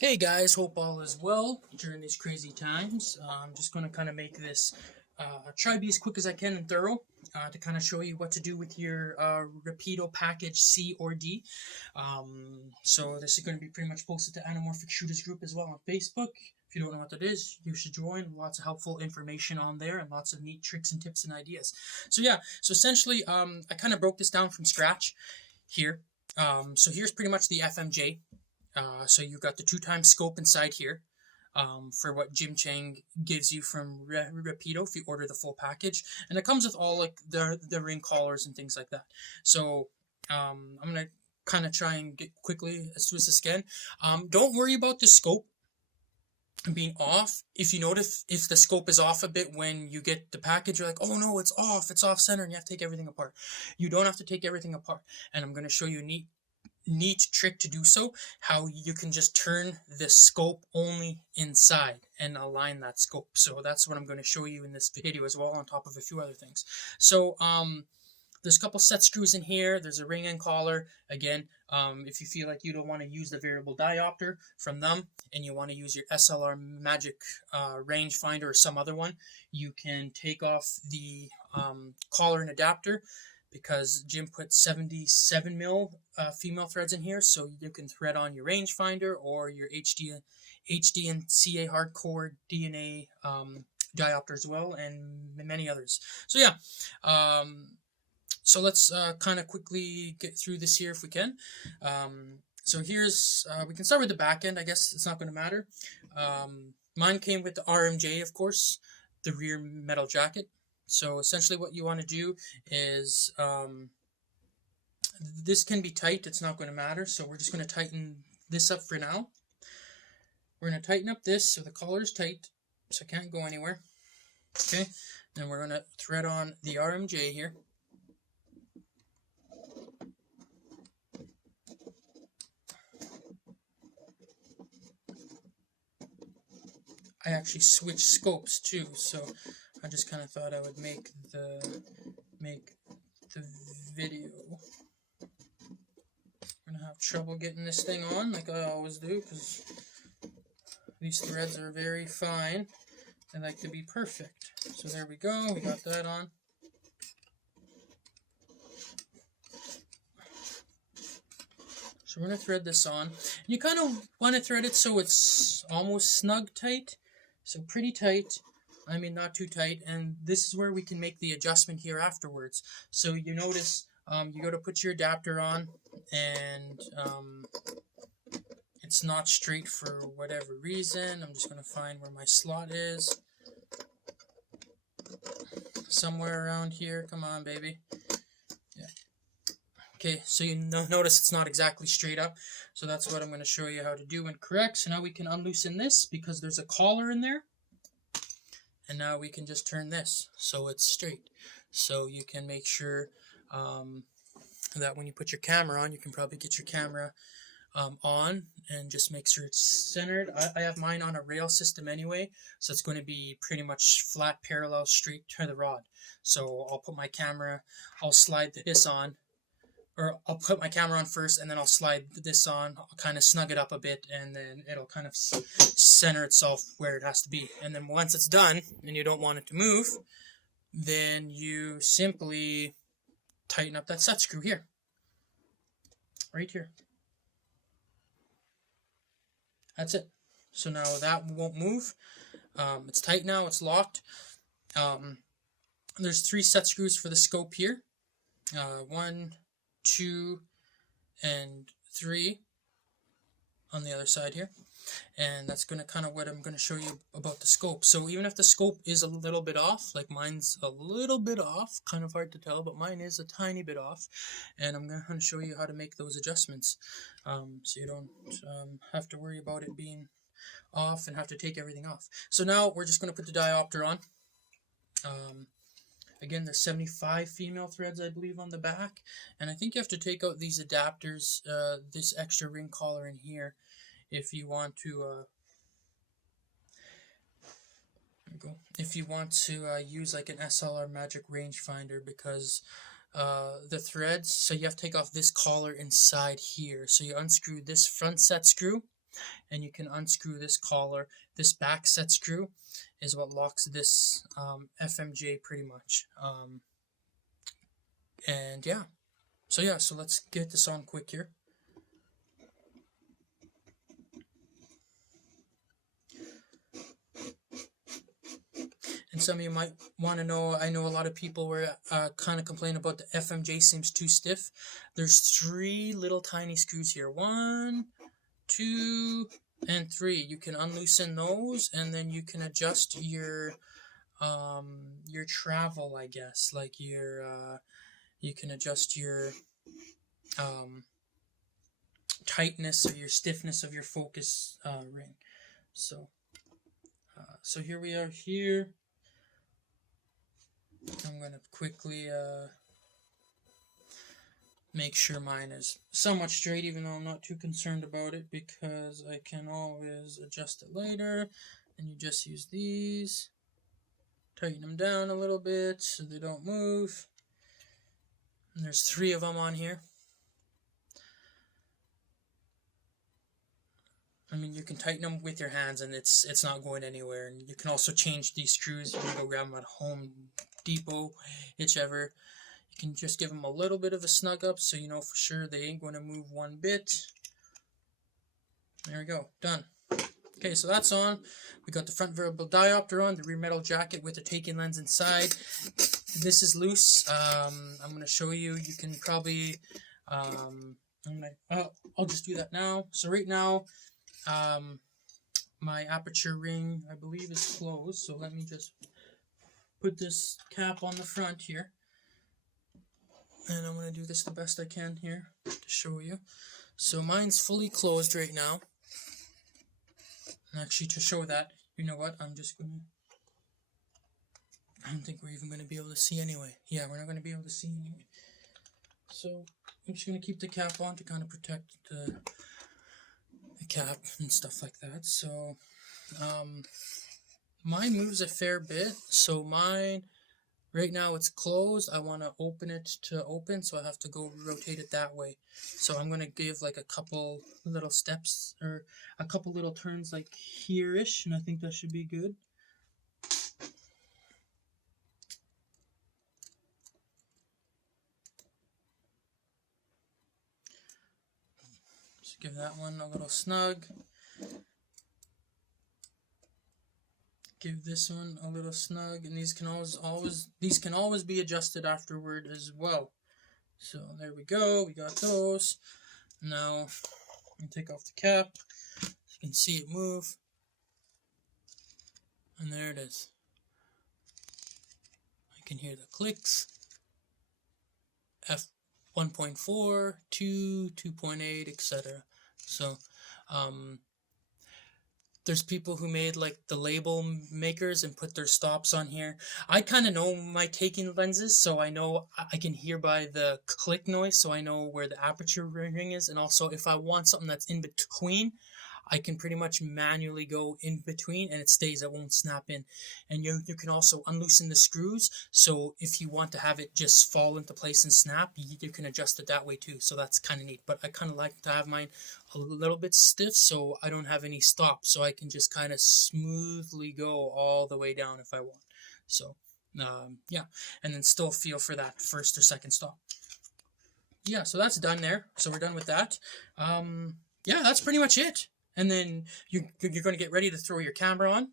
Hey guys, hope all is well during these crazy times. I'm just going to kind of make this try to be as quick as I can and thorough to kind of show you what to do with your Rapido package C or D. So this is going to be pretty much posted to Anamorphic Shooters group as well on Facebook. If you don't know what that is, you should join. Lots of helpful information on there and lots of neat tricks and tips and ideas. So essentially, I kind of broke this down from scratch here. So here's pretty much the FMJ. So you've got the 2x scope inside here for what Jim Chang gives you from Rapido if you order the full package, and it comes with all like the ring collars and things like that. So I'm gonna kind of try and get quickly as soon as I can. Don't worry about the scope being off. If you notice if the scope is off a bit when you get the package, you're like, oh no, it's off center, and you have to take everything apart. You don't have to take everything apart, and I'm going to show you a neat trick to do so, how you can just turn the scope only inside and align that scope. So that's what I'm going to show you in this video as well, on top of a few other things. So there's a couple set screws in here. There's a ring and collar. Again, if you feel like you don't want to use the variable diopter from them and you want to use your SLR Magic rangefinder or some other one, you can take off the collar and adapter, because Jim put 77 mil female threads in here, so you can thread on your rangefinder or your HD and CA hardcore DNA diopter as well, and many others. So yeah, so let's kind of quickly get through this here if we can. So here's, we can start with the back end. I guess it's not going to matter. Mine came with the RMJ, of course, the rear metal jacket. So essentially what you want to do is, this can be tight, it's not going to matter, so we're just going to tighten this up for now. We're going to tighten up this so the collar is tight, so it can't go anywhere. Okay, then we're going to thread on the RMJ here. I actually switched scopes too, so I just kind of thought I would make the video. I'm gonna have trouble getting this thing on, like I always do, because these threads are very fine. They like to be perfect. So there we go. We got that on. So we're gonna thread this on. You kind of want to thread it so it's almost snug tight. So pretty tight, I mean not too tight, and this is where we can make the adjustment here afterwards. So you notice you go to put your adapter on, and it's not straight for whatever reason. I'm just going to find where my slot is. Somewhere around here, come on baby. Yeah. Okay, so you notice it's not exactly straight up, so that's what I'm going to show you how to do and correct. So now we can unloosen this because there's a collar in there, and now we can just turn this so it's straight. So you can make sure that when you put your camera on, you can probably get your camera on and just make sure it's centered. I have mine on a rail system anyway, so it's going to be pretty much flat, parallel, straight to the rod. So I'll put my camera, I'll slide this on, or I'll put my camera on first, and then I'll slide this on. I'll kind of snug it up a bit, and then it'll kind of center itself where it has to be. And then once it's done, and you don't want it to move, then you simply tighten up that set screw here. Right here. That's it. So now that won't move. It's tight now, it's locked. There's 3 set screws for the scope here. 1, 2, and 3 on the other side here, and that's going to kind of what I'm going to show you about the scope. So even if the scope is a little bit off, like mine's a little bit off, kind of hard to tell, but mine is a tiny bit off, and I'm going to show you how to make those adjustments, so you don't have to worry about it being off and have to take everything off. So now we're just going to put the diopter on. Again, there's 75 female threads, I believe, on the back. And I think you have to take out these adapters, this extra ring collar in here, if you want to, if you want to use like an SLR Magic rangefinder, because the threads, so you have to take off this collar inside here. So you unscrew this front set screw, and you can unscrew this collar. This back set screw is what locks this FMJ pretty much. And yeah, so let's get this on quick here. And some of you might want to know, I know a lot of people were kind of complaining about the FMJ seems too stiff. There's 3 little tiny screws here. 1, 2, and 3. You can unloosen those, and then you can adjust your travel, I guess. Like you can adjust your tightness or your stiffness of your focus ring. So here we are here. I'm going to quickly make sure mine is somewhat straight, even though I'm not too concerned about it, because I can always adjust it later. And you just use these, tighten them down a little bit so they don't move. And there's 3 of them on here. I mean, you can tighten them with your hands and it's not going anywhere. And you can also change these screws. You can go grab them at Home Depot, whichever. You can just give them a little bit of a snug up so you know for sure they ain't going to move one bit. There we go, done. Okay, so that's on. We got the front variable diopter on, the rear metal jacket with the take-in lens inside. This is loose. I'm going to show you. You can probably, I'll just do that now. So right now, my aperture ring, I believe, is closed. So let me just put this cap on the front here. And I'm going to do this the best I can here to show you. So mine's fully closed right now. And actually, to show that, you know what, I'm just going to, I don't think we're even going to be able to see anyway. Yeah, we're not going to be able to see anyway. So I'm just going to keep the cap on to kind of protect the cap and stuff like that. So mine moves a fair bit. So mine, right now it's closed. I want to open it to open, so I have to go rotate it that way. So I'm going to give like a couple little steps or a couple little turns like here-ish, and I think that should be good. Give that one a little snug. Give this one a little snug, and these can always be adjusted afterward as well. So there we go. We got those. Now I'm gonna take off the cap. You can see it move, and there it is. I can hear the clicks. F1.4, 2, 2.8, etc. So, there's people who made like the label makers and put their stops on here. I kind of know my taking lenses, so I know I can hear by the click noise, so I know where the aperture ring is. And also, if I want something that's in between, I can pretty much manually go in between and it stays, it won't snap in. And you can also unloosen the screws, so if you want to have it just fall into place and snap, you can adjust it that way too. So that's kind of neat. But I kind of like to have mine a little bit stiff so I don't have any stop, so I can just kind of smoothly go all the way down if I want. So yeah, and then still feel for that first or second stop. Yeah, so that's done there. So we're done with that. Yeah, that's pretty much it. And then you're going to get ready to throw your camera on,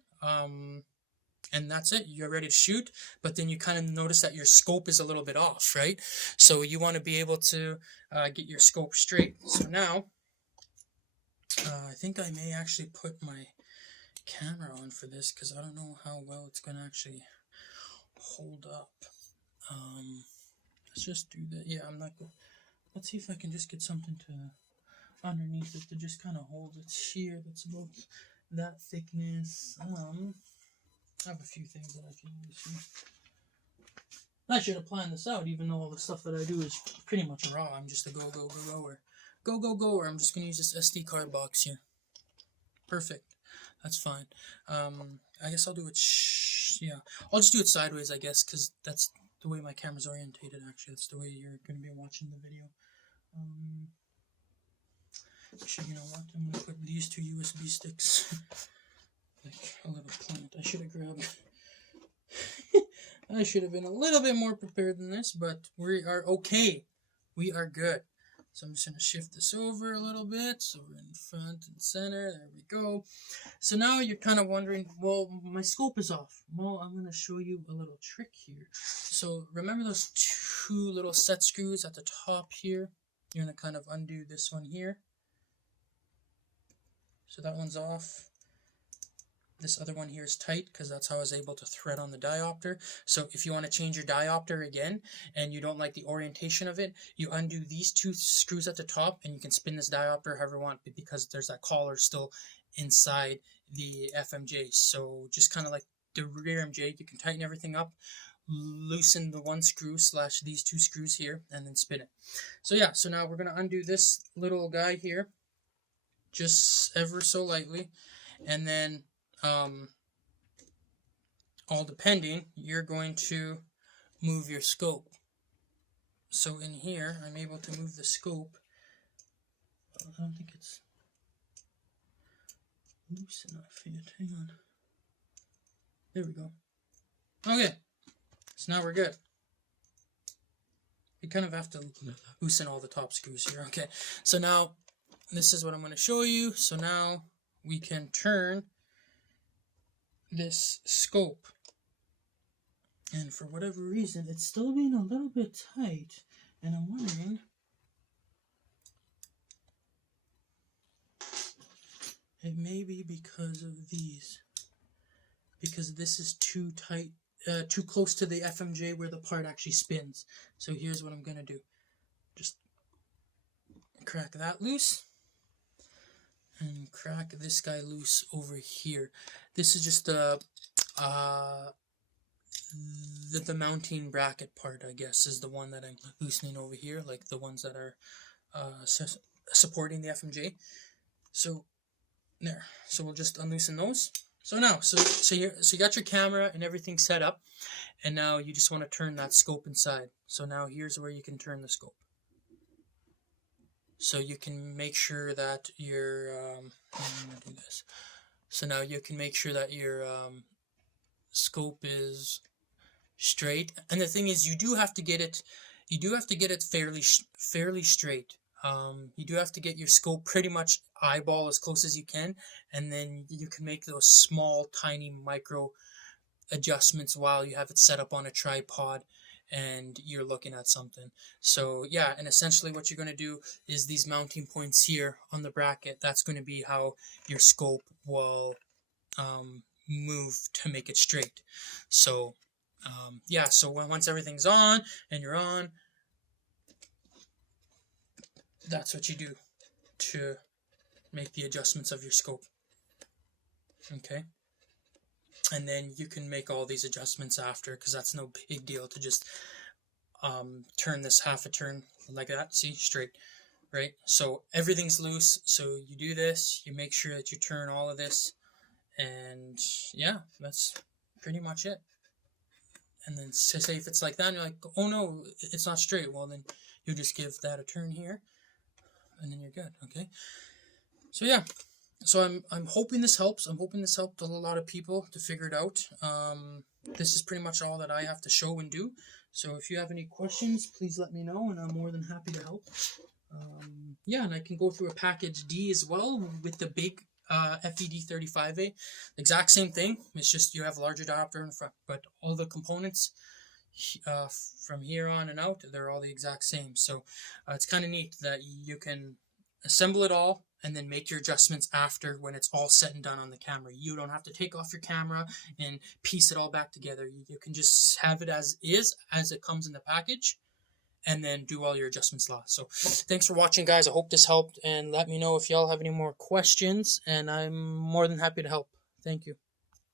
and that's it. You're ready to shoot, but then you kind of notice that your scope is a little bit off, right? So you want to be able to get your scope straight. So now, I think I may actually put my camera on for this, because I don't know how well it's going to actually hold up. Let's just do that. Yeah, I'm not going. Let's see if I can just get something to underneath it to just kind of hold it here. That's about that thickness. I have a few things that I can use here. I should have planned this out, even though all the stuff that I do is pretty much raw. I'm just a go-goer. Go-goer. I'm just going to use this SD card box here. Perfect. That's fine. I guess I'll do it, yeah. I'll just do it sideways, I guess, because that's the way my camera's orientated, actually. That's the way you're going to be watching the video. Actually, you know what? I'm gonna put these two USB sticks like a little plant. I should have grabbed. I should have been a little bit more prepared than this, but we are okay. We are good. So I'm just going to shift this over a little bit so we're in front and center. There we go. So now you're kind of wondering, well, my scope is off. Well, I'm going to show you a little trick here. So remember those two little set screws at the top here? You're going to kind of undo this one here. So that one's off. This other one here is tight because that's how I was able to thread on the diopter. So if you want to change your diopter again and you don't like the orientation of it, you undo these two screws at the top and you can spin this diopter however you want, because there's that collar still inside the FMJ. So just kind of like the rear MJ, you can tighten everything up, loosen the one screw / these two screws here, and then spin it. So yeah, so now we're going to undo this little guy here just ever so lightly, and then all depending, you're going to move your scope. So in here, I'm able to move the scope. I don't think it's loose enough yet. Hang on. There we go. Okay, so now we're good. You kind of have to loosen all the top screws here. Okay, so now this is what I'm going to show you. So now we can turn this scope, and for whatever reason it's still being a little bit tight, and I'm wondering it may be because of these, because this is too tight, too close to the FMJ where the part actually spins. So here's what I'm gonna do. Just crack that loose and crack this guy loose over here. This is just the mounting bracket part, I guess, is the one that I'm loosening over here, like the ones that are supporting the FMJ. So there. So we'll just unloosen those. So now, so you got your camera and everything set up, and now you just want to turn that scope inside. So now here's where you can turn the scope. So you can make sure that your I'm gonna do this. So now you can make sure that your scope is straight. And the thing is, you do have to get it fairly straight. You do have to get your scope pretty much eyeball as close as you can, and then you can make those small, tiny, micro adjustments while you have it set up on a tripod and you're looking at something. So yeah, and essentially what you're going to do is these mounting points here on the bracket, that's going to be how your scope will move to make it straight. So yeah, so once everything's on and you're on, that's what you do to make the adjustments of your scope. Okay, and then you can make all these adjustments after, because that's no big deal to just turn this half a turn like that. See, straight, right? So everything's loose. So you do this, you make sure that you turn all of this, and yeah, that's pretty much it. And then say if it's like that and you're like, oh no, it's not straight, well then you just give that a turn here, and then you're good. Okay, so yeah, so I'm hoping this helps. I'm hoping this helped a lot of people to figure it out. This is pretty much all that I have to show and do. So if you have any questions, please let me know, and I'm more than happy to help. Yeah, and I can go through a package D as well with the big FED35A. Exact same thing. It's just you have a larger diopter in front, but all the components from here on and out, they're all the exact same. So it's kind of neat that you can assemble it all and then make your adjustments after, when it's all set and done on the camera. You don't have to take off your camera and piece it all back together. You can just have it as is, as it comes in the package, and then do all your adjustments last. So thanks for watching, guys. I hope this helped, and let me know if y'all have any more questions, and I'm more than happy to help. Thank you.